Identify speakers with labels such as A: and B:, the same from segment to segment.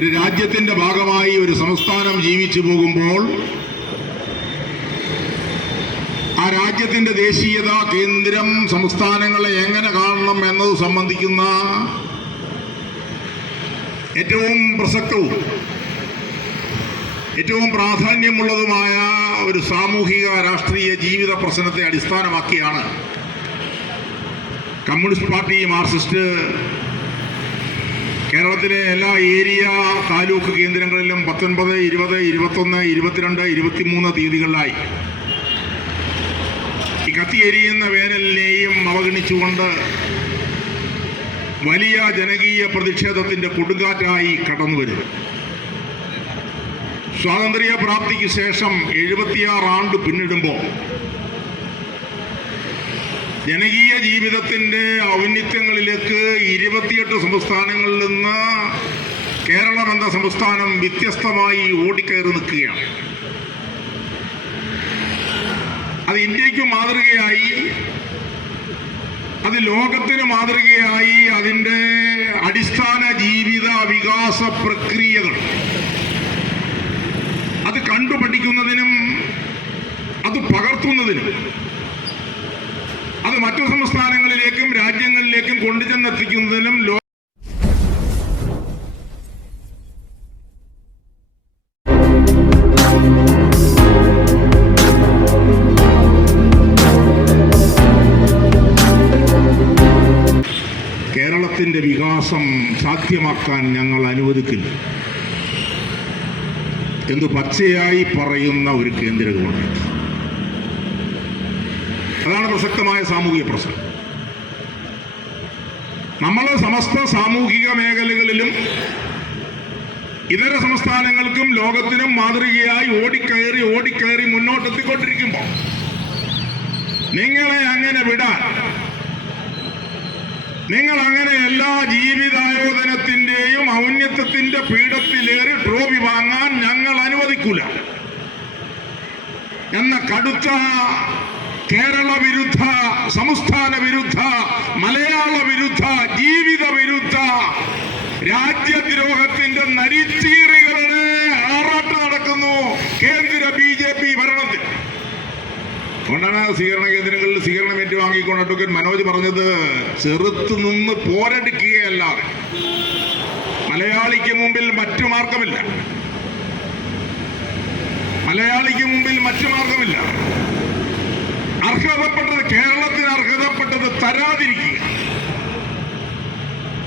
A: ഒരു രാജ്യത്തിന്റെ ഭാഗമായി ഒരു സംസ്ഥാനം ജീവിച്ചു പോകുമ്പോൾ ആ രാജ്യത്തിന്റെ ദേശീയത കേന്ദ്രം സംസ്ഥാനങ്ങളെ എങ്ങനെ കാണണം എന്നത് സംബന്ധിക്കുന്ന ഏറ്റവും പ്രസക്തവും ഏറ്റവും പ്രാധാന്യമുള്ളതുമായ ഒരു സാമൂഹിക രാഷ്ട്രീയ ജീവിത പ്രശ്നത്തെ അടിസ്ഥാനമാക്കിയാണ് കമ്മ്യൂണിസ്റ്റ് പാർട്ടി മാർക്സിസ്റ്റ് കേരളത്തിലെ എല്ലാ ഏരിയ താലൂക്ക് കേന്ദ്രങ്ങളിലും പത്തൊൻപത് ഇരുപത് ഇരുപത്തൊന്ന് ഇരുപത്തിരണ്ട് ഇരുപത്തിമൂന്ന് തീയതികളിലായി. ഈ കത്തിയെരിയുന്ന വേനലിനെയും അവഗണിച്ചുകൊണ്ട് വലിയ ജനകീയ പ്രതിഷേധത്തിന്റെ കൊടുങ്കാറ്റായി കടന്നു വരും. സ്വാതന്ത്ര്യ പ്രാപ്തിക്ക് ശേഷം എഴുപത്തിയാറ് ആണ്ട് പിന്നിടുമ്പോൾ ജനകീയ ജീവിതത്തിന്റെ ഔന്നിത്യങ്ങളിലേക്ക് ഇരുപത്തിയെട്ട് സംസ്ഥാനങ്ങളിൽ നിന്ന് കേരളം എന്ന സംസ്ഥാനം വ്യത്യസ്തമായി ഓടിക്കയറി നിൽക്കുകയാണ്. അത് ഇന്ത്യയ്ക്ക് മാതൃകയായി അത് ലോകത്തിന് മാതൃകയായി അതിന്റെ അടിസ്ഥാന ജീവിത വികാസ പ്രക്രിയകൾ. അത് കണ്ടുപഠിക്കുന്നതിനും അത് പകർത്തുന്നതിനും അത് മറ്റു സംസ്ഥാനങ്ങളിലേക്കും രാജ്യങ്ങളിലേക്കും കൊണ്ടുചെന്നെത്തിക്കുന്നതിനും ലോ കേരളത്തിന്റെ വികാസം സാധ്യമാക്കാൻ ഞങ്ങൾ അനുവദിക്കില്ല എന്ന് പച്ചയായി പറയുന്ന ഒരു കേന്ദ്ര ഗവൺമെന്റ് അതാണ് പ്രസക്തമായ സാമൂഹിക പ്രശ്നം. നമ്മളെ സമസ്ത സാമൂഹിക മേഖലകളിലും ഇതര സംസ്ഥാനങ്ങൾക്കും ലോകത്തിനും മാതൃകയായി ഓടിക്കയറി ഓടിക്കയറി മുന്നോട്ടെത്തിക്കൊണ്ടിരിക്കുമ്പോൾ നിങ്ങളെ അങ്ങനെ വിടാൻ നിങ്ങൾ അങ്ങനെ എല്ലാ ജീവിതായോധനത്തിന്റെയും ഔന്നത്യത്തിന്റെ പീഠത്തിലേറി ട്രോഫി വാങ്ങാൻ ഞങ്ങൾ അനുവദിക്കൂല. എന്ന കടുത്ത കേരള വിരുദ്ധ സംസ്ഥാന വിരുദ്ധ മലയാള വിരുദ്ധ ജീവിത വിരുദ്ധ രാജ്യദ്രോഹത്തിന്റെ നരിച്ചീറികളാണ് ആറാട്ട് നടക്കുന്നു. കേന്ദ്ര ബി ജെ പി ഭരണത്തിൽ. അതുകൊണ്ടാണ് സ്വീകരണ കേന്ദ്രങ്ങളിൽ സ്വീകരണം ഏറ്റുവാങ്ങിക്കൊണ്ട് അഡ്വക്കേറ്റ് മനോജ് പറഞ്ഞത് ചെറുത്തു നിന്ന് പോരടിക്കുകയല്ലാതെ. മലയാളിക്ക് മുമ്പിൽ മറ്റു മാർഗമില്ല. മലയാളിക്ക് മുമ്പിൽ മറ്റു മാർഗമില്ല. അർഹതപ്പെട്ടത് കേരളത്തിന് അർഹതപ്പെട്ടത് തരാതിരിക്കുക.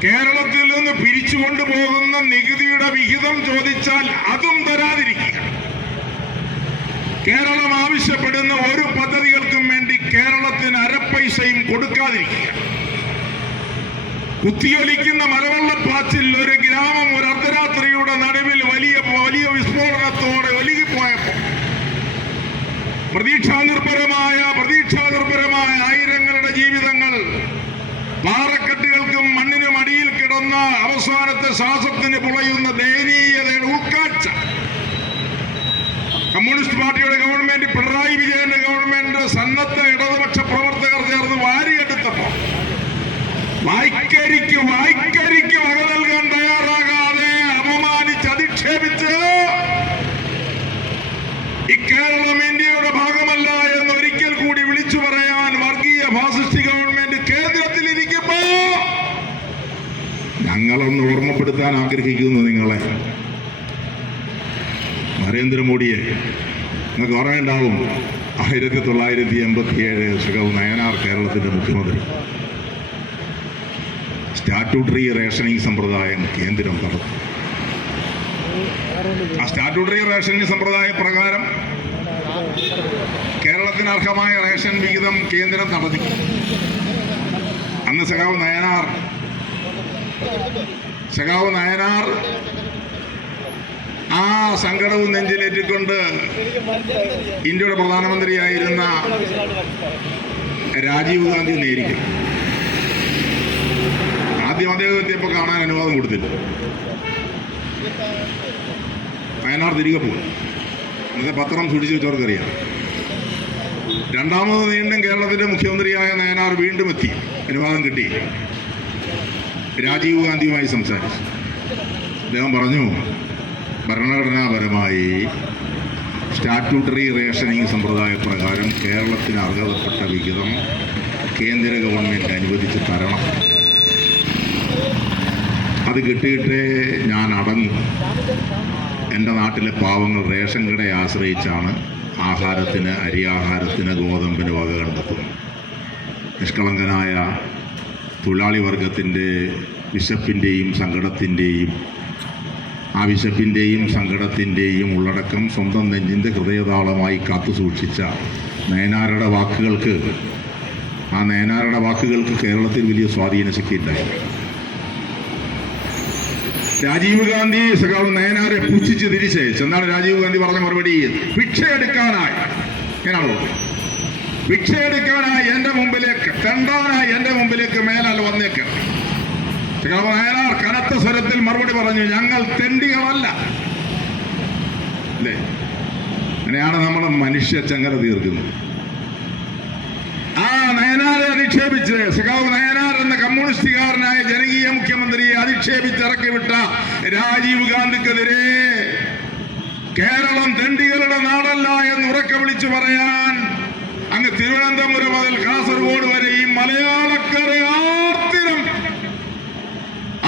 A: കേരളത്തിൽ നിന്ന് പിരിച്ചു കൊണ്ടുപോകുന്ന നികുതിയുടെ വിഹിതം ചോദിച്ചാൽ അതും തരാതിരിക്കുക. കേരളം ആവശ്യപ്പെടുന്ന ഒരു പദ്ധതികൾക്കും വേണ്ടി കേരളത്തിന് അരപ്പൈസയും കൊടുക്കാതിരിക്കുക. കുത്തിയൊലിക്കുന്ന മലവെള്ളപ്പാച്ചിൽ ഒരു ഗ്രാമം ഒരു അർദ്ധരാത്രിയുടെ നടുവിൽ വലിയ വലിയ വിസ്ഫോടനത്തോടെ ഒലുകിപ്പോയപ്പോൾ പ്രതീക്ഷാനിർഭരമായ പ്രതീക്ഷാനിർഭരമായ ആയിരങ്ങളുടെ ജീവിതങ്ങൾ പാറക്കെട്ടുകൾക്കും മണ്ണിനും അടിയിൽ കിടന്ന അവസാനത്തെ ശ്വാസത്തിന് പുളയുന്ന ദയനീയതയുടെ ഉൾക്കാഴ്ച. കമ്മ്യൂണിസ്റ്റ് പാർട്ടിയുടെ ഗവൺമെന്റ് പിണറായി വിജയന്റെ ഗവൺമെന്റ് സന്നദ്ധ ഇടതുപക്ഷ പ്രവർത്തകർ ചേർന്ന് വാരിയെടുത്തപ്പോ വായിക്കരിക്ക് വായ്ക്കരിക്ക് വക നൽകാൻ തയ്യാറാകാതെ അപമാനിച്ച് അധിക്ഷേപിച്ച് ഈ കേരളം ഇന്ത്യയുടെ ഭാഗമല്ല എന്ന് ഒരിക്കൽ കൂടി വിളിച്ചു പറയാൻ വർഗീയ ഫാസിസ്റ്റ് ഗവൺമെന്റ് കേന്ദ്രത്തിലിരിക്കുമ്പോ ഞങ്ങളൊന്ന് ഓർമ്മപ്പെടുത്താൻ ആഗ്രഹിക്കുന്നു നിങ്ങളെ. നരേന്ദ്രമോദിയെ നിങ്ങൾക്ക് ഓർമ്മയുണ്ടാവും. ആയിരത്തി തൊള്ളായിരത്തി എൺപത്തി ഏഴ് സുഖവ് നയനാർ കേരളത്തിന്റെ മുഖ്യമന്ത്രി. സ്റ്റാറ്റ്യൂട്ടറി റേഷനിങ് സമ്പ്രദായം കേന്ദ്രം ആ സ്റ്റാറ്റ്യൂട്ടറി റേഷനിങ് സമ്പ്രദായ പ്രകാരം കേരളത്തിന് അർഹമായ റേഷൻ വിഹിതം കേന്ദ്രം നടത്തി. അന്ന് സഖാവ് നയനാർ സഖാവ് നായനാർ. ആ സങ്കടവും നെഞ്ചിലേറ്റിക്കൊണ്ട് ഇന്ത്യയുടെ പ്രധാനമന്ത്രിയായിരുന്ന രാജീവ് ഗാന്ധി നേരിക്കും ആദ്യം അദ്ദേഹം എത്തിയപ്പോൾ കാണാൻ അനുവാദം കൊടുത്തില്ല. വയനാട് തിരികെ പോകും ഇന്നത്തെ പത്രം സൂക്ഷിച്ചു വെച്ചവർക്കറിയാം. രണ്ടാമത് വീണ്ടും കേരളത്തിന്റെ മുഖ്യമന്ത്രിയായ നയനാർ വീണ്ടും എത്തി. അനുവാദം കിട്ടി. രാജീവ് ഗാന്ധിയുമായി സംസാരിച്ചു. അദ്ദേഹം പറഞ്ഞു ഭരണഘടനാപരമായി സ്റ്റാറ്റ്യൂട്ടറി റേഷനിങ് സമ്പ്രദായ പ്രകാരം കേരളത്തിന് അർഹതപ്പെട്ട വിഹിതം കേന്ദ്ര ഗവൺമെന്റ് അനുവദിച്ച് തരണം. അത് കിട്ടിയിട്ടേ ഞാൻ അടങ്ങി. എന്റെ നാട്ടിലെ പാവങ്ങൾ റേഷൻ കടയെ ആശ്രയിച്ചാണ് ആഹാരത്തിന് അരിയാഹാരത്തിന് ഗോതമ്പിന് വക കണ്ടെത്തുന്നത്. നിഷ്കളങ്കനായ തൊഴിലാളി വർഗത്തിന്റെ വിശപ്പിന്റെയും സങ്കടത്തിന്റെയും ആ വിശപ്പിന്റെയും സങ്കടത്തിന്റെയും ഉള്ളടക്കം സ്വന്തം നെഞ്ചിന്റെ ഹൃദയതാളമായി കാത്തു സൂക്ഷിച്ച നയനാരുടെ വാക്കുകൾക്ക് ആ നയനാരുടെ വാക്കുകൾക്ക് കേരളത്തിൽ വലിയ സ്വാധീന ശക്തി ഉണ്ടായി രാജീവ് ഗാന്ധി സഖാവ് നയനാരെ പുച്ഛിച്ച് തിരിച്ചയച്ചു എന്താണ് രാജീവ് ഗാന്ധി പറഞ്ഞ മറുപടി? ഭിക്ഷയെടുക്കാനായി. ഞാനാണോ? ഭിക്ഷയെടുക്കാനായി എന്റെ മുമ്പിലേക്ക് തെണ്ടാനായി എന്റെ മുമ്പിലേക്ക് മേലാൽ വന്നേക്ക്. നയനാർ കനത്ത സ്വരത്തിൽ മറുപടി പറഞ്ഞു ഞങ്ങൾ തെണ്ടികളല്ല. അല്ലേ? അങ്ങനെയാണ് നമ്മൾ മനുഷ്യ ചങ്ങല തീർക്കുന്നത്. ആ നയനാരെ അധിക്ഷേപിച്ച് സഖാവ് നയനാർ എന്ന കമ്മ്യൂണിസ്റ്റുകാരനായ ജനകീയ മുഖ്യമന്ത്രിയെ അധിക്ഷേപിച്ച് ഇറക്കിവിട്ട രാജീവ് ഗാന്ധിക്കെതിരെ കേരളം തെണ്ടികളുടെ നാടല്ല എന്ന് ഉറക്കെ വിളിച്ചു അങ്ങ് തിരുവനന്തപുരം മുതൽ കാസർഗോഡ് വരെ ഈ മലയാളക്കാരെ ആർത്തിരം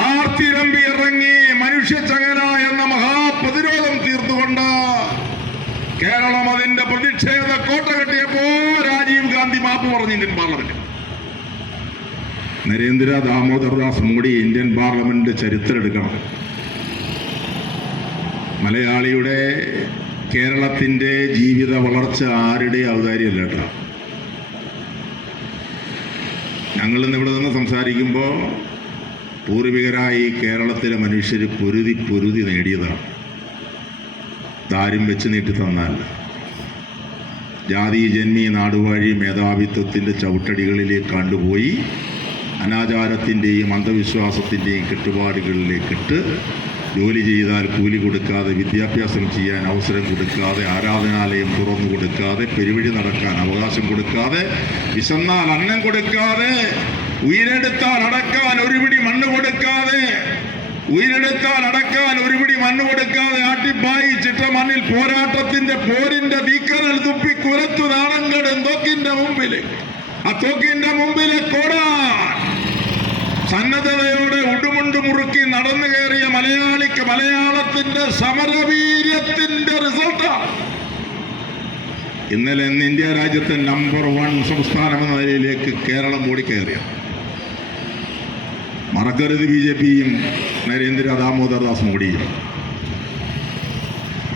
A: ആർത്തിരമ്പി ഇറങ്ങി മനുഷ്യ ചങ്ങന എന്ന മഹാപ്രതിരോധം തീർത്തുകൊണ്ട് കേരളം അതിന്റെ പ്രതിഷേധ കോട്ട കെട്ടിയപ്പോ രാജീവ് ഗാന്ധി മാപ്പ് പറഞ്ഞു Indian parliament. Narendra Damodardas Modi Indian parliament ചരിത്രം എടുക്കണം. മലയാളിയുടെ കേരളത്തിന്റെ ജീവിത വളർച്ച ആരുടെ ഔദാര്യമല്ല കേട്ടോ. ഞങ്ങളിന്ന് ഇവിടെ നിന്ന് സംസാരിക്കുമ്പോൾ പൂർവികരായി കേരളത്തിലെ മനുഷ്യർ പൊരുതി പൊരുതി നേടിയതാണ്. ദാരും വെച്ച് നീട്ടി തന്നാൽ ജാതി ജന്മി നാടുവാഴി മേധാവിത്വത്തിന്റെ ചവിട്ടടികളിലേക്ക് കണ്ടുപോയി അനാചാരത്തിന്റെയും അന്ധവിശ്വാസത്തിന്റെയും കെട്ടുപാടുകളിലേക്കിട്ട് ജോലി ചെയ്താൽ കൂലി കൊടുക്കാതെ വിദ്യാഭ്യാസം ചെയ്യാൻ അവസരം കൊടുക്കാതെ ആരാധനാലയം തുറന്നു കൊടുക്കാതെ പെരുവഴി നടക്കാൻ അവകാശം കൊടുക്കാതെ വിശന്നാൽ അന്നം കൊടുക്കാതെ ഉയരെടുത്താൽ അടക്കാൻ ഒരുപിടി മണ്ണ് കൊടുക്കാതെ ഉയരെടുത്താൽ അടക്കാൻ ഒരുപിടി മണ്ണ് കൊടുക്കാതെ ആട്ടിപ്പായി ചിട്ട മണ്ണിൽ പോരാട്ടത്തിന്റെ പോരിന്റെ തീക്കനൽ തുപ്പി കുരത്തു നാണങ്കടും തോക്കിന്റെ മുമ്പിൽ ആ തോക്കിന്റെ മുമ്പിലെ കോടാൻ സന്നദ്ധതയോടെ ഉടുമുണ്ട് മുറുക്കി നടന്നു കയറിയ മലയാളിക്ക് മലയാളത്തിന്റെ സമരവീര്യത്തിന്റെ റിസൾട്ടാണ് ഇന്നലെ ഇന്ന് ഇന്ത്യ രാജ്യത്തെ നമ്പർ വൺ സംസ്ഥാനം എന്ന നിലയിലേക്ക് കേരളം ഓടിക്കയറിയ. മറക്കരുത് ബി ജെ പിയും നരേന്ദ്ര ദാമോദർദാസ് മോഡിയും.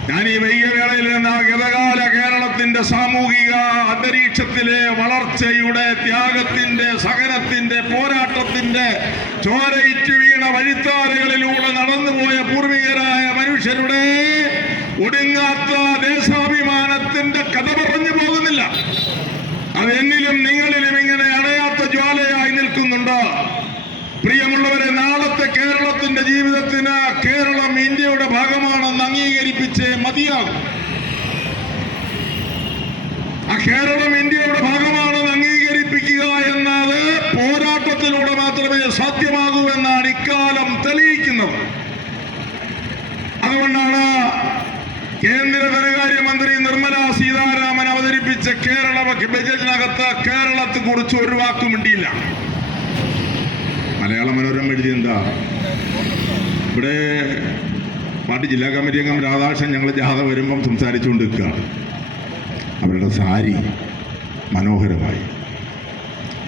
A: ഞാൻ ഈ വൈകവേളയിൽ നിന്ന് ഗതകാല കേരളത്തിന്റെ സാമൂഹിക അന്തരീക്ഷത്തിലെ വളർച്ചയുടെ ത്യാഗത്തിന്റെ സഹനത്തിന്റെ പോരാട്ടത്തിന്റെ ചോരയിറ്റ് വീണ വഴിത്താരകളിലൂടെ നടന്നുപോയ പൂർവികരായ മനുഷ്യരുടെ ഒടുങ്ങാത്ത ദേശാഭിമാനത്തിന്റെ കഥ പറഞ്ഞു പോകുന്നില്ല. അത് എന്നിലും നിങ്ങളിലും ഇങ്ങനെ അടയാത്ത ജ്വാലയായി നിൽക്കുന്നുണ്ട്? പ്രിയമുള്ളവരെ നാളത്തെ കേരളത്തിന്റെ ജീവിതത്തിന് കേരളം ഇന്ത്യയുടെ ഭാഗമാണെന്ന് അംഗീകരിപ്പിച്ച് മതിയാകും. ആ കേരളം ഇന്ത്യയുടെ ഭാഗമാണെന്ന് അംഗീകരിപ്പിക്കുക എന്നത് പോരാട്ടത്തിലൂടെ മാത്രമേ സാധ്യമാകൂ എന്നാണ് ഇക്കാലം തെളിയിക്കുന്നത്. അതുകൊണ്ടാണ് കേന്ദ്ര ധനകാര്യമന്ത്രി നിർമ്മല സീതാരാമൻ അവതരിപ്പിച്ച കേരള ബജറ്റിനകത്ത് കേരളത്തെ കുറിച്ച് ഒരു വാക്കും മിണ്ടിയില്ല. മലയാള മനോരമ എഴുതി എന്താ? ഇവിടെ പാർട്ടി ജില്ലാ കമ്മിറ്റി അംഗം രാധാകൃഷ്ണൻ ഞങ്ങൾ ജാഥ വരുമ്പം സംസാരിച്ചുകൊണ്ട് നിൽക്കുകയാണ് അവരുടെ സാരി മനോഹരമായി.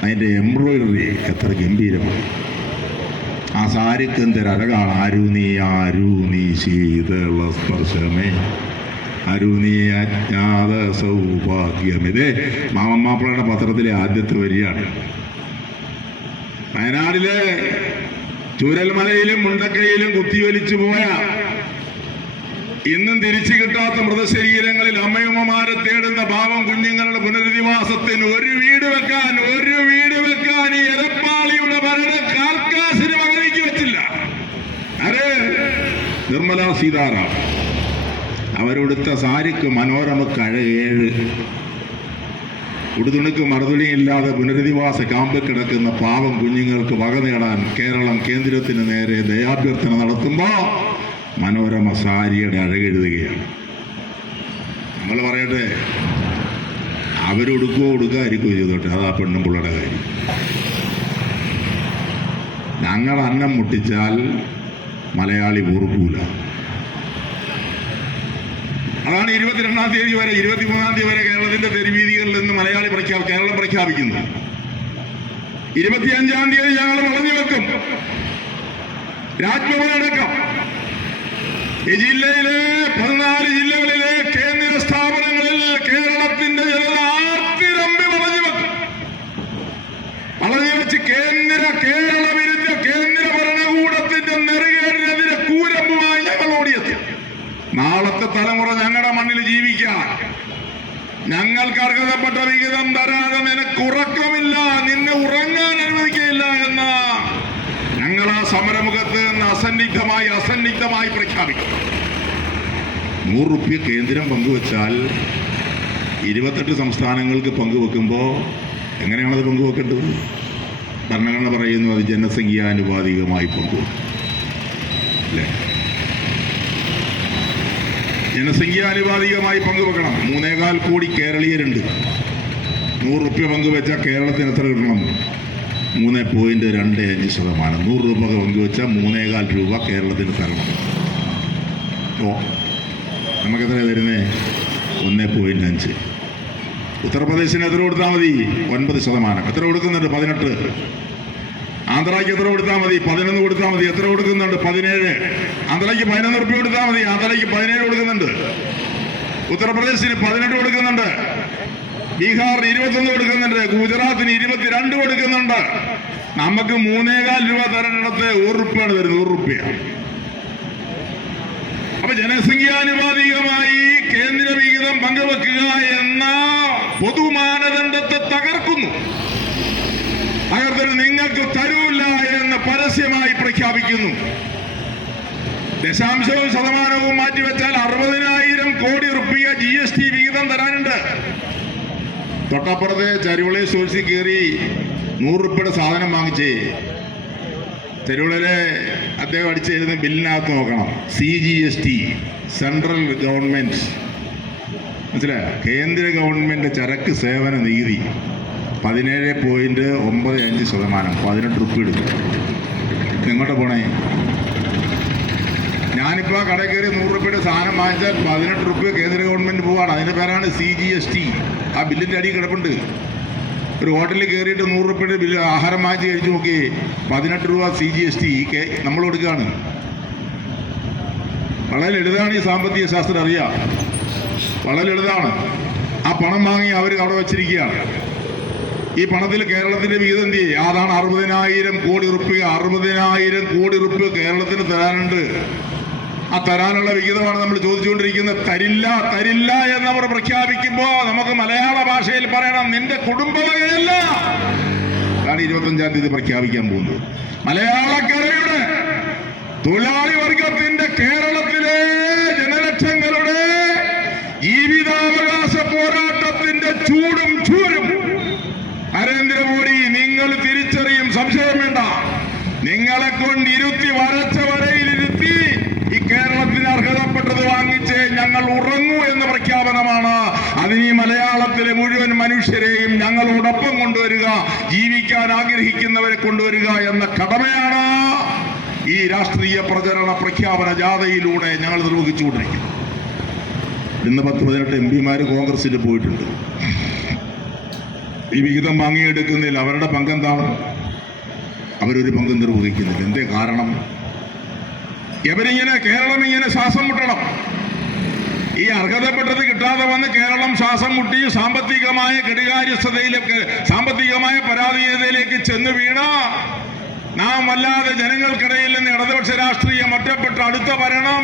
A: അതിന്റെ എംബ്രോയിഡറി എത്ര ഗംഭീരമായി. ആ സാരിക്ക് എന്തൊരഴകാണ് ആരു നീ ആരു നീ ശീതള സ്പർശമേ. അരു നീ അജ്ഞാത സൗഭാഗ്യമിതേ മാമമ്മാപ്പിളയുടെ പത്രത്തിലെ ആദ്യത്തെ വരിയാണ്. വയനാടിലെ ചൂരൽമലയിലും മുണ്ടക്കയിലും കുത്തിയൊലിച്ചു പോയ ഇന്നും തിരിച്ചു കിട്ടാത്ത മൃതശരീരങ്ങളിൽ അമ്മയമ്മമാരെ തേടുന്ന പാവം കുഞ്ഞുങ്ങളുടെ പുനരധിവാസത്തിന് ഒരു വീട് വെക്കാൻ ഒരു വീട് വെക്കാൻ ഈ എരപ്പാളിയുടെ ഭരണ കാർക്കാസിന് വകനയ്ക്ക് വെച്ചില്ല അരേ നിർമ്മല സീതാറാം അവരുടുത്ത സാരിക്ക് മനോരമക്ക് അഴകേഴ് ഉടുതുണിക്ക് മറുതുണിയില്ലാതെ പുനരധിവാസ ക്യാമ്പിൽ കിടക്കുന്ന പാവം കുഞ്ഞുങ്ങൾക്ക് വക നേടാൻ കേരളം കേന്ദ്രത്തിന് നേരെ ദയാഭ്യർത്ഥന നടത്തുമ്പോൾ മനോരമ സാരിയുടെ അഴകെഴുതുകയാണ് നമ്മൾ പറയട്ടെ അവരൊടുക്കുകയോ ഒടുക്കായിരിക്കും ചെയ്തോട്ടെ അതാ പെണ്ണും പിള്ളയുടെ കാര്യം. ഞങ്ങൾ അന്നം മുട്ടിച്ചാൽ മലയാളി പൊറുക്കൂല അതാണ് ഇരുപത്തിരണ്ടാം തീയതി വരെ ഇരുപത്തിമൂന്നാം തീയതി വരെ കേരളത്തിന്റെ തെരുവീതികളിൽ നിന്ന് മലയാളി പ്രഖ്യാപി കേരളം പ്രഖ്യാപിക്കുന്നു ഇരുപത്തിയഞ്ചാം തീയതി ഞങ്ങൾ വളഞ്ഞു വെക്കും. രാജ്ഭവനടക്കം ഈ ജില്ലയിലെ പതിനാല് ജില്ലകളിലെ കേന്ദ്ര സ്ഥാപനങ്ങളിൽ കേരളത്തിന്റെ ജനത ആർത്തിരമ്പി വളഞ്ഞു വെക്കും വളഞ്ഞു വെച്ച് കേന്ദ്ര കേരള വിരുദ്ധ കേന്ദ്ര ഭരണകൂടത്തിന്റെ നെറുകേടിനെതിരെ കൂരമ്പുമായി ഞങ്ങൾ ഓടിയെത്തി നാളത്തെ തലമുറ ഞങ്ങളുടെ മണ്ണിൽ ജീവിക്കാൻ ഞങ്ങൾക്ക് അർഹതപ്പെട്ട വിഹിതം തരാതെ നിനക്ക് ഉറക്കമില്ല. നിന്നെ ഉറങ്ങാൻ അനുവദിക്കുകയില്ല എന്ന ഞങ്ങൾ ആ സമരമുഖത്ത് നിന്ന് അസന്നിഗ്ധമായി അസന്നിഗ്ധമായി പ്രഖ്യാപിക്കും. നൂറ് റുപ്യ കേന്ദ്രം പങ്കുവച്ചാൽ ഇരുപത്തെട്ട് സംസ്ഥാനങ്ങൾക്ക് പങ്കുവെക്കുമ്പോൾ എങ്ങനെയാണത് പങ്കുവെക്കേണ്ടത്? ഭരണഘടന പറയുന്നു അത് ജനസംഖ്യാനുപാതികമായി പങ്കുവെക്കും. അല്ലേ? ജനസംഖ്യാനുപാതികമായി പങ്കുവെക്കണം. മൂന്നേകാൽ കോടി കേരളീയരുണ്ട്. നൂറ് റുപ്യ പങ്കുവെച്ചാൽ കേരളത്തിന് എത്ര കിട്ടണം? മൂന്ന് പോയിന്റ് രണ്ട് അഞ്ച് ശതമാനം. നൂറ് രൂപ പങ്കുവെച്ചാൽ മൂന്നേകാൽ രൂപ കേരളത്തിന് തരണം. ഓ നമുക്ക് എത്ര തരുന്നേ? ഒന്ന് പോയിന്റ് അഞ്ച്. ഉത്തർപ്രദേശിന് എത്ര കൊടുത്താൽ മതി? ഒൻപത് ശതമാനം. എത്ര കൊടുക്കുന്നുണ്ട്? പതിനെട്ട്. ആന്ധ്രയ്ക്ക് എത്ര കൊടുത്താൽ മതി? പതിനൊന്ന് കൊടുത്താൽ മതി. എത്ര കൊടുക്കുന്നുണ്ട്? പതിനേഴ്. ആന്ധ്രയ്ക്ക് പതിനൊന്ന് റുപ്യ കൊടുത്താൽ മതി. ആന്ധ്രയ്ക്ക് പതിനേഴ് കൊടുക്കുന്നുണ്ട്. ഉത്തർപ്രദേശിന് പതിനെട്ട് കൊടുക്കുന്നുണ്ട്. ബീഹാറിന് ഇരുപത്തൊന്ന് കൊടുക്കുന്നുണ്ട്. ഗുജറാത്തിന് ഇരുപത്തിരണ്ട് കൊടുക്കുന്നുണ്ട്. നമുക്ക് മൂന്നേകാൽ രൂപ തരേണ്ടിടത്ത് ഒരു റുപ്യാണ് വരുന്നത്. ഒരു റുപ്യ അപ്പൊ ജനസംഖ്യാനുപാതികമായി കേന്ദ്ര വിഹിതം പങ്കുവെക്കുക എന്ന തകർക്കുന്നു തകർത്തിട്ട് നിങ്ങൾക്ക് തരൂല്ല എന്ന് പരസ്യമായി പ്രഖ്യാപിക്കുന്നു. ദശാംശവും ശതമാനവും മാറ്റിവെച്ചാൽ അറുപതിനായിരം കോടി റുപ്യ ജി എസ് ടി വിഹിതം തരാനുണ്ട്. തൊട്ടപ്പുറത്തെ ചരുവിളെ സോഴ്സിൽ കയറി നൂറ് റുപ്യയുടെ സാധനം വാങ്ങിച്ചേ തെരുവിളരെ അദ്ദേഹം അടിച്ചെഴുതുന്ന ബില്ലിനകത്ത് നോക്കണം. C G S T central government മനസ്സിലായോ? കേന്ദ്ര ഗവൺമെന്റ് ചരക്ക് സേവന നികുതി. പതിനേഴ് പോയിന്റ് ഒമ്പത് അഞ്ച് ശതമാനം. പതിനെട്ട് റുപ്യ എടുക്കും എങ്ങോട്ട് പോണേ? ഞാനിപ്പോൾ കടയിൽ കയറി നൂറ് റുപ്യയുടെ സാധനം വാങ്ങിച്ചാൽ പതിനെട്ട് റുപ്യ കേന്ദ്ര ഗവൺമെന്റ് പോവാണ്. അതിന്റെ പേരാണ് സി ജി എസ് ടി. ആ ബില്ലിന്റെ അടി കിടപ്പുണ്ട്. ഒരു ഹോട്ടലിൽ കയറിയിട്ട് നൂറ് റുപ്യയുടെ ബില്ല് ആഹാരം വാങ്ങിച്ച് കഴിച്ചു നോക്കി പതിനെട്ട് രൂപ സി ജി എസ് ടി നമ്മൾ കൊടുക്കുകയാണ്. വളരെ ലളിതമാണ് ഈ സാമ്പത്തിക ശാസ്ത്രം അറിയാം. വളരെ ലളിതമാണ്. ആ പണം വാങ്ങി അവർ അവിടെ വച്ചിരിക്കുകയാണ്. ഈ പണത്തിൽ കേരളത്തിന്റെ വിഹിതം എന്ത് ചെയ്യും? അതാണ് അറുപതിനായിരം കോടി റുപ്യ അറുപതിനായിരം കോടി റുപ്യ കേരളത്തിന് തരാനുണ്ട്. ആ തരാനുള്ള വിഹിതമാണ് നമ്മൾ ചോദിച്ചുകൊണ്ടിരിക്കുന്നത്. തരില്ല തരില്ല എന്നവർ പ്രഖ്യാപിക്കുമ്പോ നമുക്ക് മലയാള ഭാഷയിൽ പറയണം നിന്റെ കുടുംബമല്ല അതാണ് ഇരുപത്തഞ്ചാം തീയതി പ്രഖ്യാപിക്കാൻ പോകുന്നത്. മലയാളക്കരയുടെ തൊഴിലാളി വർഗത്തിന്റെ കേരളത്തിലെ ജനലക്ഷങ്ങളുടെ ജീവിതാവകാശ പോരാട്ടത്തിന്റെ ചൂടും ചൂരും നരേന്ദ്രമോദി നിങ്ങൾ തിരിച്ചറിയും. സംശയം വേണ്ട. നിങ്ങളെ കൊണ്ട് ഇരുത്തി വരച്ച വരയിലിരുത്തി ഈ കേരളത്തിന് അർഹതപ്പെട്ടത് വാങ്ങിച്ച് ഞങ്ങൾ ഉറങ്ങൂ എന്ന പ്രഖ്യാപനമാണ്. അതിന് ഈ മലയാളത്തിലെ മുഴുവൻ മനുഷ്യരെയും ഞങ്ങളോടൊപ്പം കൊണ്ടുവരിക ജീവിക്കാൻ ആഗ്രഹിക്കുന്നവരെ കൊണ്ടുവരിക എന്ന കടമയാണ് ഈ രാഷ്ട്രീയ പ്രചരണ പ്രഖ്യാപന ജാഥയിലൂടെ ഞങ്ങൾ നിർവഹിച്ചുകൊണ്ടിരിക്കുന്നത്. ഇന്ന് പത്ത് പതിനെട്ട് എം പിമാർ കോൺഗ്രസിൽ പോയിട്ടുണ്ട്. ഈ വിഹിതം വാങ്ങിയെടുക്കുന്നതിൽ അവരുടെ പങ്കെന്താണ്? അവരൊരു പങ്കും നിർവഹിക്കുന്നില്ല. എന്തേ കാരണം? എവരിങ്ങനെ കേരളം ഇങ്ങനെ ശ്വാസം മുട്ടണം. ഈ അർഹതപ്പെട്ടത് കിട്ടാതെ വന്ന് കേരളം ശ്വാസം മുട്ടി സാമ്പത്തികമായ കെടുകാര്യസ്ഥതയിലേക്ക് സാമ്പത്തികമായ പരാധീനതയിലേക്ക് ചെന്ന് വീണ നാം വല്ലാതെ ജനങ്ങൾക്കിടയിൽ നിന്ന് ഇടതുപക്ഷ രാഷ്ട്രീയം ഒറ്റപ്പെട്ട അടുത്ത ഭരണം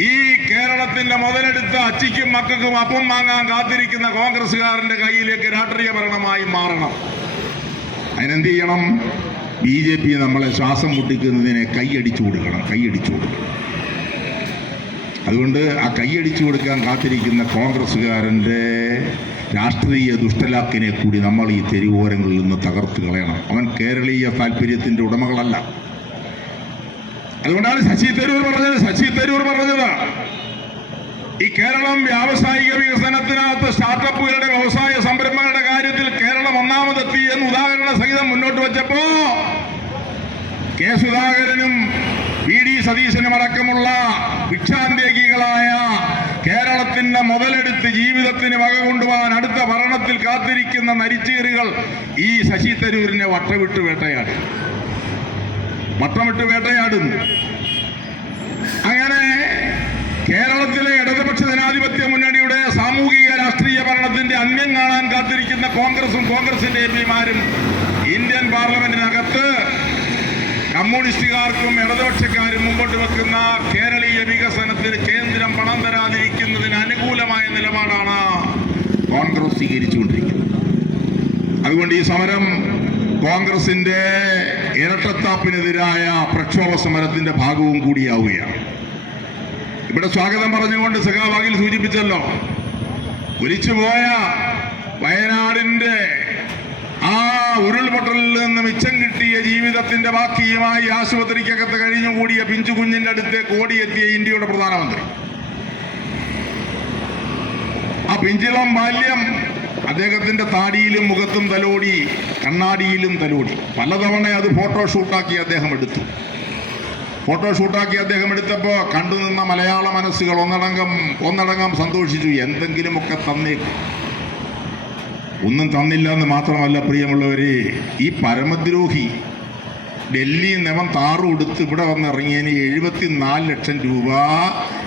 A: ഈ കേരളത്തിന്റെ മുതലെടുത്ത് അച്ചിക്കും മക്കൾക്കും അപ്പം വാങ്ങാൻ കാത്തിരിക്കുന്ന കോൺഗ്രസ്സുകാരന്റെ കയ്യിലേക്ക് രാഷ്ട്രീയ ഭരണമായി മാറണം. അതിനെന്ത് ചെയ്യണം? ബി ജെ പി നമ്മളെ ശ്വാസം മുട്ടിക്കുന്നതിനെ കൈയടിച്ചു കൊടുക്കണം കൈയടിച്ചു കൊടുക്കണം. അതുകൊണ്ട് ആ കൈയടിച്ചു കൊടുക്കാൻ കാത്തിരിക്കുന്ന കോൺഗ്രസ്സുകാരന്റെ രാഷ്ട്രീയ ദുഷ്ടലാക്കിനെ കൂടി നമ്മൾ ഈ തെരുവോരങ്ങളിൽ നിന്ന് തകർത്ത് കളയണം. അവൻ കേരളീയ താല്പര്യത്തിന്റെ ഉടമകളല്ല. അതുകൊണ്ടാണ് ശശി തരൂർ പറഞ്ഞത് ശശി തരൂർ പറഞ്ഞത്. ഈ കേരളം വ്യാവസായിക വികസനത്തിനകത്ത് സ്റ്റാർട്ടപ്പുകളുടെ വ്യവസായ സംരംഭങ്ങളുടെ കാര്യത്തിൽ കേരളം ഒന്നാമതെത്തി എന്ന് ഉദാഹരണ സഹിതം മുന്നോട്ട് വെച്ചപ്പോ കെ സുധാകരനും വി ഡി സതീശനും അടക്കമുള്ള ഭിക്ഷാന്തേകികളായ കേരളത്തിന്റെ മുതലെടുത്ത് ജീവിതത്തിന് വക കൊണ്ടുപോകാൻ അടുത്ത ഭരണത്തിൽ കാത്തിരിക്കുന്ന നരിച്ചീറുകൾ ഈ ശശി തരൂരിനെ വട്ടവിട്ട് വേട്ടയാടി. വട്ടമിട്ട് വേട്ടയാടുന്നു അങ്ങനെ കേരളത്തിലെ ഇടതുപക്ഷ ജനാധിപത്യ മുന്നണിയുടെ സാമൂഹിക രാഷ്ട്രീയ ഭരണത്തിന്റെ അന്യം കാണാൻ കാത്തിരിക്കുന്ന കോൺഗ്രസും കോൺഗ്രസിന്റെ എം പിമാരും ഇന്ത്യൻ പാർലമെന്റിനകത്ത് കമ്മ്യൂണിസ്റ്റുകാർക്കും ഇടതുപക്ഷക്കാരും മുമ്പോട്ട് വെക്കുന്ന കേരളീയ വികസനത്തിന് കേന്ദ്രം പണം തരാതിരിക്കുന്നതിന് അനുകൂലമായ നിലപാടാണ് കോൺഗ്രസ് സ്വീകരിച്ചുകൊണ്ടിരിക്കുന്നത്. അതുകൊണ്ട് ഈ സമരം കോൺഗ്രസിന്റെ ഇരട്ടത്താപ്പിനെതിരായ പ്രക്ഷോഭ സമരത്തിന്റെ ഭാഗവും കൂടിയാവുകയാണ്. ഇവിടെ സ്വാഗതം പറഞ്ഞുകൊണ്ട് സഖാവാകിൽ സൂചിപ്പിച്ചല്ലോ ഒലിച്ചുപോയ വയനാടിന്റെ ആ ഉരുൾപൊട്ടലിൽ നിന്ന് മിച്ചം കിട്ടിയ ജീവിതത്തിന്റെ ബാക്കിയുമായി ആശുപത്രിക്കകത്ത് കഴിഞ്ഞുകൂടിയ പിഞ്ചു കുഞ്ഞിന്റെ അടുത്തേക്ക് ഓടിയെത്തിയ ഇന്ത്യയുടെ പ്രധാനമന്ത്രി. ആ പിഞ്ചിളം ബാല്യം അദ്ദേഹത്തിന്റെ താടിയിലും മുഖത്തും തലോടി കണ്ണാടിയിലും തലോടി. പലതവണ അത് ഫോട്ടോഷൂട്ടാക്കി അദ്ദേഹം എടുത്തു. ഫോട്ടോഷൂട്ടാക്കി അദ്ദേഹം എടുത്തപ്പോൾ കണ്ടുനിന്ന മലയാള മനസ്സുകൾ ഒന്നടങ്കം ഒന്നടങ്കം സന്തോഷിച്ചു. എന്തെങ്കിലുമൊക്കെ തന്നേക്കും ഒന്നും തന്നില്ല എന്ന് മാത്രമല്ല പ്രിയമുള്ളവരെ ഈ പരമദ്രോഹി ഡൽഹി നിന്നവൻ താറു കൊടുത്ത് ഇവിടെ വന്നിറങ്ങിയതിന് എഴുപത്തി നാല് ലക്ഷം രൂപ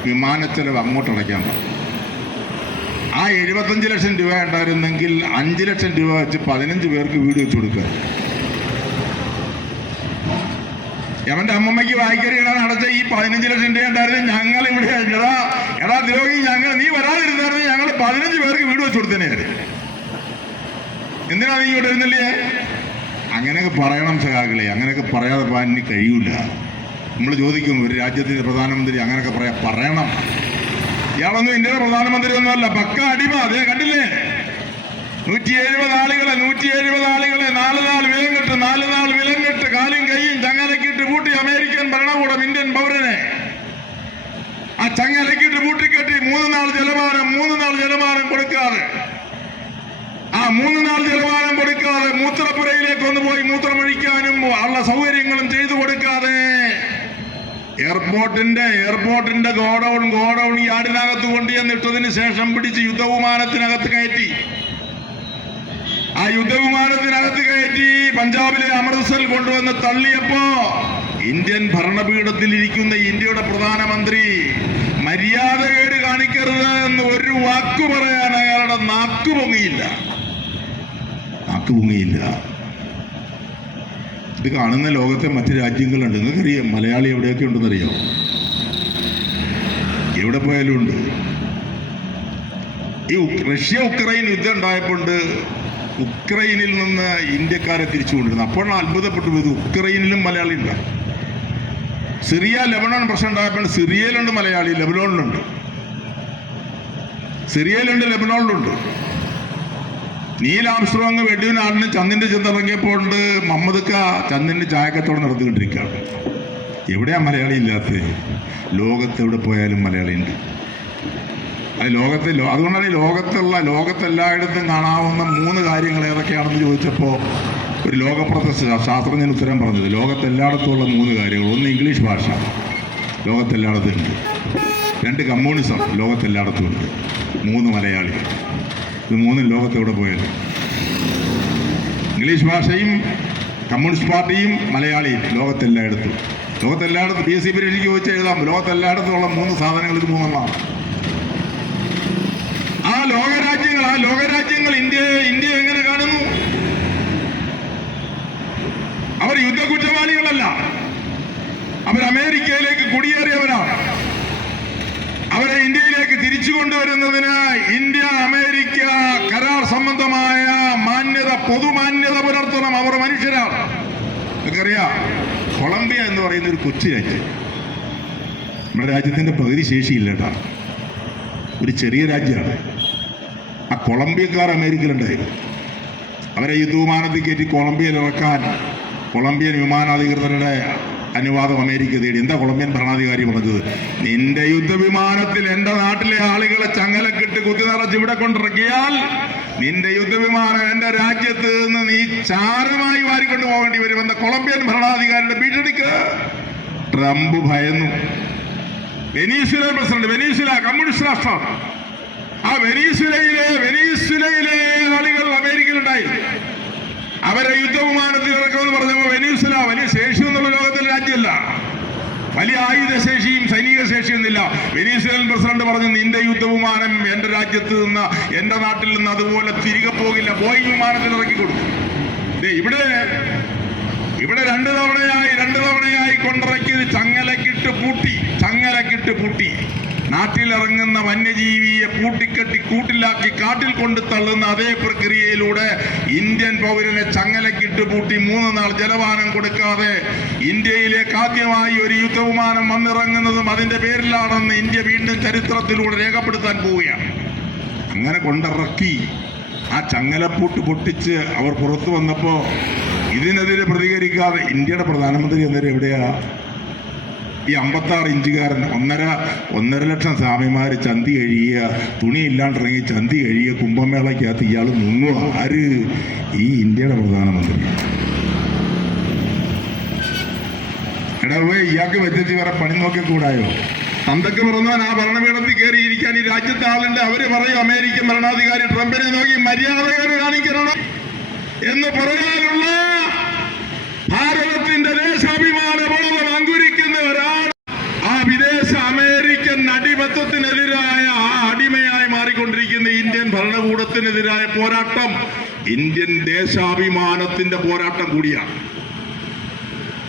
A: വിമാനച്ചെലവ് അങ്ങോട്ട് അടയ്ക്കാൻ പറഞ്ഞു. ആ എഴുപത്തഞ്ച് ലക്ഷം രൂപ ഉണ്ടായിരുന്നെങ്കിൽ അഞ്ച് ലക്ഷം രൂപ വെച്ച് പതിനഞ്ച് പേർക്ക് വീട് വെച്ച് കൊടുക്കുക അവന്റെ അമ്മമ്മയ്ക്ക് വായിക്കറി ഇടാൻ അടച്ച ഈ പതിനഞ്ച് ലക്ഷം രൂപ ഉണ്ടായിരുന്നു ഞങ്ങൾ ഇവിടെ എടാ എടാ ദ്രോഹി ഞങ്ങൾ നീ വരാതിരുന്നായിരുന്നു ഞങ്ങൾ പതിനഞ്ച് പേർക്ക് വീട് വെച്ച് കൊടുത്തേനെ എന്തിനാ നീ ഇവിടെ ഇരുന്നില്ലേ? അങ്ങനെയൊക്കെ പറയണം സഹാക്കളെ അങ്ങനെയൊക്കെ പറയാതെ പോകാൻ ഇനി കഴിയൂല. നമ്മൾ ചോദിക്കും ഒരു രാജ്യത്തിന്റെ പ്രധാനമന്ത്രി അങ്ങനെയൊക്കെ പറയാ പറയണം. ഇയാളൊന്നും ഇന്ത്യയുടെ പ്രധാനമന്ത്രി ഒന്നുമല്ല പക്ക അടിമ. അതേ കണ്ടില്ലേ? നൂറ്റി എഴുപത് ആളുകളെ നൂറ്റി എഴുപത് ആളുകളെ നാല് നാൾ വിലം കെട്ട് നാല് നാൾ വിലം കെട്ട് കാലും കൈയും ചങ്ങലക്കിട്ട് പൂട്ടി അമേരിക്കൻ ഭരണകൂടം ഇന്ത്യൻ പൗരനെ. ആ ചങ്ങലക്കിട്ട് പൂട്ടിക്കെട്ടി മൂന്ന് നാൾ ജലമാനം മൂന്ന് നാൾ ജലമാനം കൊടുക്കാതെ. ആ മൂന്ന് നാൾ ജലമാനം കൊടുക്കാതെ മൂത്രപ്പുരയിലേക്ക് ഒന്ന് പോയി മൂത്രമൊഴിക്കാനും ഉള്ള സൗകര്യങ്ങളും ചെയ്തു കൊടുക്കാതെ എയർപോർട്ടിന്റെ എയർപോർട്ടിന്റെ ഗോഡൌൺ ഗോഡൌൺ യാർഡിനകത്ത് കൊണ്ടുചെന്നിട്ടതിന് ശേഷം പിടിച്ച് യുദ്ധവിമാനത്തിനകത്ത് കയറ്റി. ആ യുദ്ധവിമാനത്തിനകത്ത് കയറ്റി പഞ്ചാബിലെ അമൃത്സറിൽ കൊണ്ടുവന്ന് തള്ളിയപ്പോ ഇന്ത്യൻ ഭരണപീഠത്തിൽ ഇരിക്കുന്ന ഇന്ത്യയുടെ പ്രധാനമന്ത്രി മര്യാദകേട് കാണിക്കരുത് എന്ന് ഒരു വാക്ക് പറയാൻ അയാളുടെ നാക്കു പൊങ്ങിയില്ല. നാക്കു പൊങ്ങിയില്ല. ഇത് കാണുന്ന ലോകത്തെ മറ്റ് രാജ്യങ്ങളുണ്ട്. നിങ്ങൾക്കറിയാം മലയാളി എവിടെയൊക്കെ ഉണ്ടെന്നറിയാം. എവിടെ പോയാലും ഉണ്ട്. ഈ റഷ്യ ഉക്രൈൻ യുദ്ധം ഉണ്ടായപ്പോണ്ട് ഉക്രൈനിൽ നിന്ന് ഇന്ത്യക്കാരെ തിരിച്ചു കൊണ്ടിരുന്നു അപ്പോഴാണ് അത്ഭുതപ്പെട്ടു പോയത് ഉക്രൈനിലും മലയാളി ഉണ്ട്. സിറിയ ലെബനോൺ പ്രശ്നം ഉണ്ടായപ്പോൾ സിറിയയിലുണ്ട് മലയാളി ലെബനോണിലുണ്ട്. സിറിയയിലുണ്ട് ലെബനോണിലുണ്ട്. നീൽ ആംസ്ട്രോങ് വെടിയൂനാടിന് ചന്ദിന്റെ ചെന്നിറങ്ങിയപ്പോൾ മമ്മദക്ക ക ചന്ദിന്റെ ചായക്കത്തോടെ നടത്തിക്കൊണ്ടിരിക്കുകയാണ് എവിടെയാ മലയാളി ഇല്ലാത്തത് ലോകത്ത് എവിടെ പോയാലും മലയാളി ഉണ്ട് അത് ലോകത്തെ അതുകൊണ്ടാണ് ലോകത്തുള്ള ലോകത്തെല്ലായിടത്തും കാണാവുന്ന മൂന്ന് കാര്യങ്ങൾ ഏതൊക്കെയാണെന്ന് ചോദിച്ചപ്പോൾ ഒരു ലോകപ്രശസ്ത ശാസ്ത്രജ്ഞൻ ഉത്തരം പറഞ്ഞത്. ലോകത്തെല്ലായിടത്തുമുള്ള മൂന്ന് കാര്യങ്ങൾ. ഒന്ന് ഇംഗ്ലീഷ് ഭാഷ. ലോകത്തെല്ലായിടത്തും ഉണ്ട് രണ്ട് കമ്മ്യൂണിസം. ലോകത്തെല്ലായിടത്തും ഉണ്ട് മൂന്ന് മലയാളി ഇത് മൂന്നും ലോകത്തോടെ പോയത്. ഇംഗ്ലീഷ് ഭാഷയും കമ്മ്യൂണിസ്റ്റ് പാർട്ടിയും മലയാളിയും ലോകത്തെല്ലായിടത്തും. ലോകത്തെല്ലായിടത്തും പി എസ് സി പരീക്ഷയ്ക്ക് ചോദിച്ചാൽ എഴുതാം. ലോകത്തെല്ലായിടത്തും ഉള്ള മൂന്ന് സാധനങ്ങൾ ഇത് മൂന്നെണ്ണമാണ്. ആ ലോകരാജ്യങ്ങൾ ആ ലോകരാജ്യങ്ങൾ ഇന്ത്യ ഇന്ത്യ എങ്ങനെ കാണുന്നു? അവർ യുദ്ധ കുറ്റവാളികളല്ല അവർ അമേരിക്കയിലേക്ക് കുടിയേറിയവരാണ്. അവരെ ഇന്ത്യയിലേക്ക് തിരിച്ചു കൊണ്ടുവരുന്നതിന് ഇന്ത്യ അമേരിക്ക കരാർ സംബന്ധമായ മാന്യത പൊതുമാന്യത പുലർത്തണം. അവർ മനുഷ്യരാണ്. നിങ്ങൾക്കറിയാം കൊളംബിയ എന്ന് പറയുന്ന ഒരു കൊച്ചു രാജ്യം. നമ്മുടെ രാജ്യത്തിന്റെ പകുതി ശേഷിയില്ല കേട്ടോ. ഒരു ചെറിയ രാജ്യമാണ്. ആ കൊളംബിയക്കാർ അമേരിക്കയിലുണ്ടായിരുന്നു. അവരെ യുദ്ധവിമാനത്തിൽ കയറ്റി കൊളംബിയയിൽ ഇറക്കാൻ കൊളംബിയൻ വിമാനാധികൃതരുടെ അനുവാദം അമേരിക്ക തേടി. എന്താ കൊളംബിയൻ ഭരണാധികാരി പറഞ്ഞത്? നിന്റെ യുദ്ധവിമാനത്തിൽ എന്റെ നാട്ടിലെ ആളുകളെ ചങ്ങലക്കിട്ട് കുത്തി നിറച്ച് ഇവിടെ കൊണ്ടിറക്കിയാൽ നിന്റെ യുദ്ധവിമാനം എന്റെ രാജ്യത്ത് നിന്ന് നീ ചാരമായി വാരിക്കൊണ്ട് പോകേണ്ടി വരും എന്ന കൊളംബിയൻ ഭരണാധികാരിയുടെ ഭീഷണിക്ക് ട്രംപ് ഭയന്നു. വെനീസ്വല പ്രസിഡന്റ് വെനീസ്വല കമ്മ്യൂണിസ്റ്റ് രാഷ്ട്രം. ആ വെനീസ്വലയിലെ വെനീസ്വലയിലെ ആളുകൾ അമേരിക്കയിലുണ്ടായി. അവരെ യുദ്ധവിമാനത്തിൽ ഇറക്കുമെന്ന് പറഞ്ഞപ്പോൾ വെനീസ്വല വലിയ ശേഷിയൊന്നുള്ള ലോകത്തിലെ രാജ്യമല്ല വലിയ ആയുധ ശേഷിയും സൈനിക ശേഷിയൊന്നുമില്ല വെനീസ്വലൻ പ്രസിഡന്റ് പറഞ്ഞു നിന്റെ യുദ്ധവിമാനം എന്റെ രാജ്യത്ത് നിന്ന് എന്റെ നാട്ടിൽ നിന്ന് അതുപോലെ തിരികെ പോകില്ല. ബോയിങ് വിമാനത്തിൽ ഇറക്കി കൊടുക്കും. ഇവിടെ ഇവിടെ രണ്ടു തവണയായി രണ്ടു തവണയായി കൊണ്ടിറക്കിയത് ചങ്ങലക്കിട്ട് പൂട്ടി ചങ്ങലക്കിട്ട് പൂട്ടി. നാട്ടിലിറങ്ങുന്ന വന്യജീവിയെ പൂട്ടിക്കെട്ടി കൂട്ടിലാക്കി കാട്ടിൽ കൊണ്ട് തള്ളുന്ന അതേ പ്രക്രിയയിലൂടെ ഇന്ത്യൻ പൗരനെ ചങ്ങലക്കിട്ട് പൂട്ടി മൂന്ന് നാൾ ജലപാനം കൊടുക്കാതെ ഇന്ത്യയിലേക്ക് ആദ്യമായി ഒരു യുദ്ധവിമാനം വന്നിറങ്ങുന്നതും അതിന്റെ പേരിലാണെന്ന് ഇന്ത്യ വീണ്ടും ചരിത്രത്തിലൂടെ രേഖപ്പെടുത്താൻ പോവുകയാണ്. അങ്ങനെ കൊണ്ടിറക്കി ആ ചങ്ങലപ്പൂട്ട് പൊട്ടിച്ച് അവർ പുറത്തു വന്നപ്പോൾ ഇതിനെതിരെ പ്രതികരിക്കാതെ ഇന്ത്യയുടെ പ്രധാനമന്ത്രി എന്നേരം എവിടെയാ? ഈ അമ്പത്താറ് ഇഞ്ചുകാരൻ ഒന്നര ഒന്നര ലക്ഷം സ്വാമിമാര് ചന്തി കഴിയുക തുണി ഇല്ലാണ്ടിറങ്ങി ചന്തി കഴിയുക കുംഭമേളയ്ക്കകത്ത് ഇയാൾ മുങ്ങുക. ആര്? ഈ ഇന്ത്യയുടെ പ്രധാനമന്ത്രി. എടാ ഇയാൾക്ക് വെച്ചു വേറെ പണി നോക്കി കൂടായോ? തന്തക്ക് പറഞ്ഞാൽ ആ ഭരണപീഠത്തിൽ കയറിയിരിക്കാൻ ഈ രാജ്യത്തെ ആളുണ്ട്. അവർ പറയും അമേരിക്കൻ ഭരണാധികാരി ട്രംപിനെ നോക്കി മര്യാദകൾ കാണിക്കണം എന്ന് പറയാനുള്ള ഭാരതത്തിന്റെ ദേശാഭിമാനം വിദേശ അമേരിക്കൻ അടിമത്വത്തിനെതിരായ അടിമയായി മാറിക്കൊണ്ടിരിക്കുന്ന ഇന്ത്യൻ ഭരണകൂടത്തിനെതിരായ പോരാട്ടം ഇന്ത്യൻ ദേശാഭിമാനത്തിന്റെ പോരാട്ടം കൂടിയാണ്.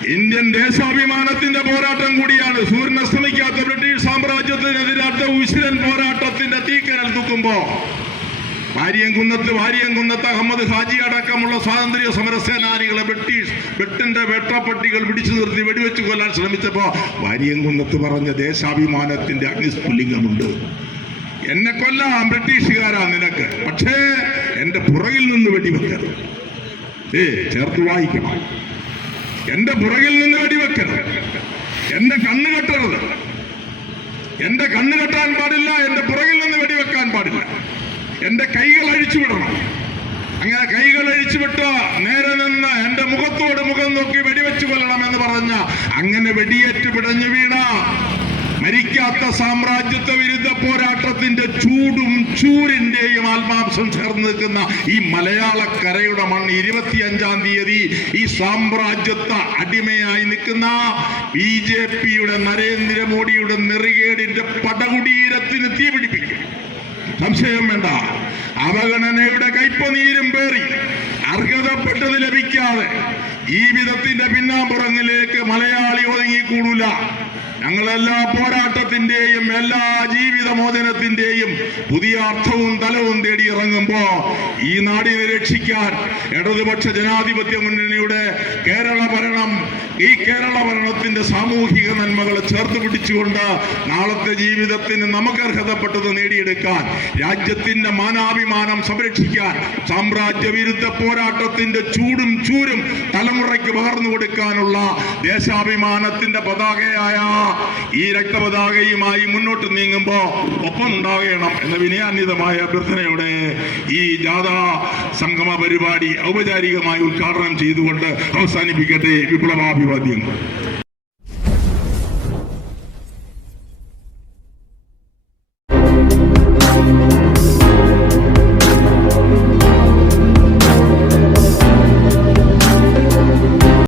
A: ഇന്ത്യൻ ദേശാഭിമാനത്തിന്റെ പോരാട്ടം കൂടിയാണ്. സൂര്യൻ അസ്തമിക്കാത്ത ബ്രിട്ടീഷ് സാമ്രാജ്യത്തിനെതിരാത്ത ഉശിരൻ പോരാട്ടത്തിന്റെ തീക്കനൽ തൂക്കുമ്പോ വാരിയംകുന്നത്ത് വാരിയംകുന്നത്ത് അഹമ്മദ് ഹാജി അടക്കമുള്ള സ്വാതന്ത്ര്യ സമര സേനാനികളെ ബ്രിട്ടീഷ് ബ്രിട്ടന്റെ വേട്ടപ്പട്ടികൾ പിടിച്ചു നിർത്തി വെടിവെച്ച് കൊല്ലാൻ ശ്രമിച്ചപ്പോ വാരിയംകുന്നത്ത് പറഞ്ഞ ദേശാഭിമാനത്തിന്റെ അഗ്നിസ്ഫുല്ലിംഗമുണ്ട് എന്നെ കൊല്ലാം ബ്രിട്ടീഷുകാരാ നിനക്ക്. പക്ഷേ എന്റെ പുറകിൽ നിന്ന് വെടിവെക്കരുത്. ഏ ചേർത്ത് വായിക്കണം. എന്റെ പുറകിൽ നിന്ന് വെടിവെക്കരുത്. എന്റെ കണ്ണ് കെട്ടരുത്. എന്റെ കണ്ണ് കെട്ടാൻ പാടില്ല എന്റെ പുറകിൽ നിന്ന് വെടിവെക്കാൻ പാടില്ല. എന്റെ കൈകൾ അഴിച്ചു വിടണം അങ്ങനെ കൈകൾ അഴിച്ചു വിട്ട് നേരെ നിന്ന് എന്റെ മുഖത്തോട് മുഖം നോക്കി വെടിവെച്ചു കൊല്ലണം എന്ന് പറഞ്ഞ അങ്ങനെ വെടിയേറ്റ് പിടഞ്ഞു വീണ മരിക്കാത്ത സാമ്രാജ്യത്വ വിരുദ്ധ പോരാട്ടത്തിന്റെ ചൂടും ചൂരിന്റെയും ആത്മാംശം ചേർന്ന് നിൽക്കുന്ന ഈ മലയാളക്കരയുടെ മണ്ണ് ഇരുപത്തിയഞ്ചാം തീയതി ഈ സാമ്രാജ്യത്വ അടിമയായി നിൽക്കുന്ന ബി ജെ പിയുടെ നരേന്ദ്രമോദിയുടെ നെറികേടിന്റെ പടകുടീരത്തിന് തീ പിടിപ്പിക്കും സംശയം വേണ്ട. അവഗണനയുടെ കൈപ്പനീരും പേറി. അർഹതപ്പെട്ടത് ലഭിക്കാതെ ജീവിതത്തിന്റെ പിന്നാമ്പുറങ്ങളിലേക്ക് മലയാളി ഒതുങ്ങിക്കൂടൂല. ഞങ്ങളെല്ലാ പോരാട്ടത്തിന്റെയും എല്ലാ ജീവിതമോചനത്തിന്റെയും പുതിയ അർത്ഥവും തലവും തേടി ഇറങ്ങുമ്പോ ഈ നാടിനെ രക്ഷിക്കാൻ ഇടതുപക്ഷ ജനാധിപത്യ മുന്നണിയുടെ കേരള ഭരണം ഈ കേരള ഭരണത്തിന്റെ സാമൂഹിക നന്മകളെ ചേർത്ത് പിടിച്ചുകൊണ്ട് നാളത്തെ ജീവിതത്തിന് നമുക്ക് അർഹതപ്പെട്ടത് നേടിയെടുക്കാൻ രാജ്യത്തിന്റെ മാനാഭിമാനം സംരക്ഷിക്കാൻ സാമ്രാജ്യ വിരുദ്ധ പോരാട്ടത്തിന്റെ ചൂടും ചൂരും തലമുറയ്ക്ക് പകർന്നു കൊടുക്കാനുള്ള ദേശാഭിമാനത്തിന്റെ പതാകയായ ഈ രക്തപതാകയുമായി മുന്നോട്ട് നീങ്ങുമ്പോ ഒപ്പം ഉണ്ടാകണം എന്ന വിനയാന്വിതമായ അഭ്യർത്ഥനയോടെ ഈ ജാഥാ സംഗമ പരിപാടി ഔപചാരികമായി ഉദ്ഘാടനം ചെയ്തുകൊണ്ട് അവസാനിപ്പിക്കട്ടെ വിപ്ലവാഭിവാദ്യങ്ങൾ.